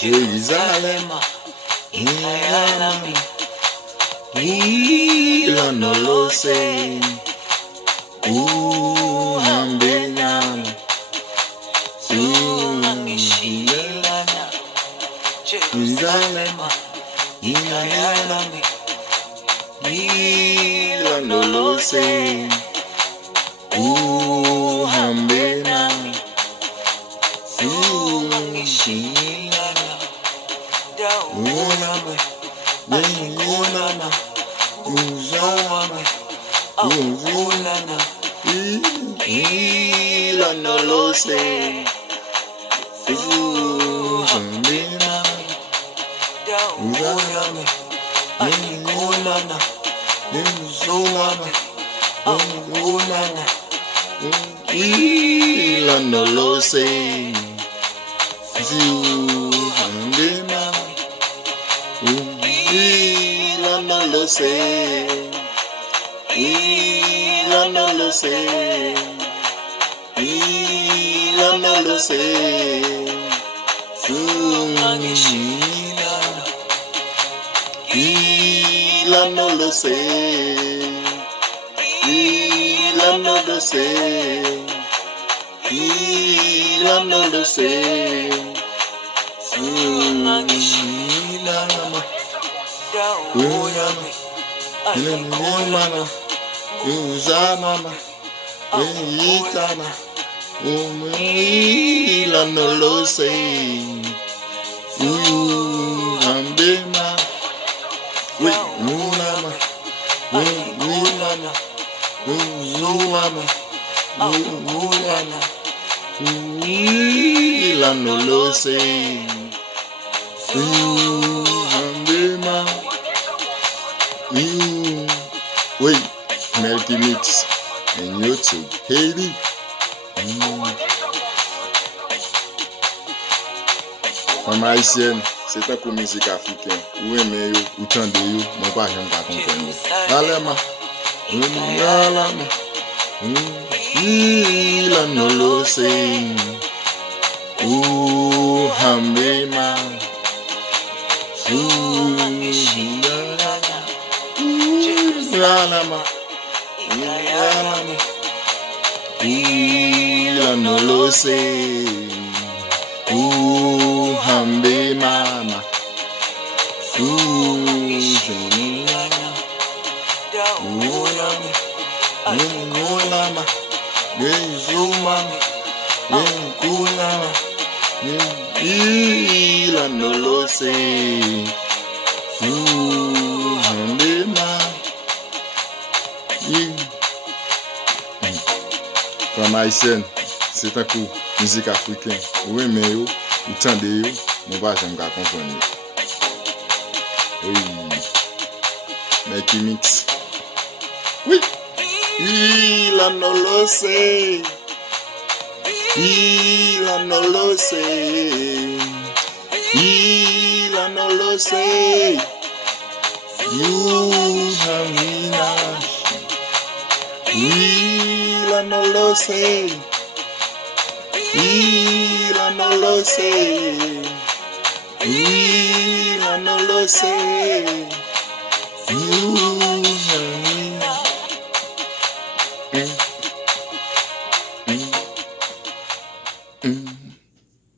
Jerusalem, ila no lo sé, hambena, Jerusalem, ila no lo sé, hambena, ila no lo sé, ila no lo sé, ila no lo sé, ila no lo sé, ila no lo sé, ila no lo sé, ila no lo sé, ila no lo sé, ila no lo sé, ambema, ila no lo sé, ambema, wait, Melty Mix and YouTube, Haiti. Fanm ayisyenne, c'est tankou musique africaine. Ou aimez yo, ou tande yo, mon pas j'aime pas comprendre. Alema, ila no lo sé, hambema, ila no lo sé, hambe mama, ila no lo sé, hambe mama. Fanm ayisyenne, c'est tankou musique africaine. Ou aimez yo, ou tande yo, mon pas j'aime pas comprendre. Oui, Melty Mix. Oui, ila no lo sé, ila no lo sé, ila no lo sé, ila no lo sé, ila no lo sé, ila no lo sé,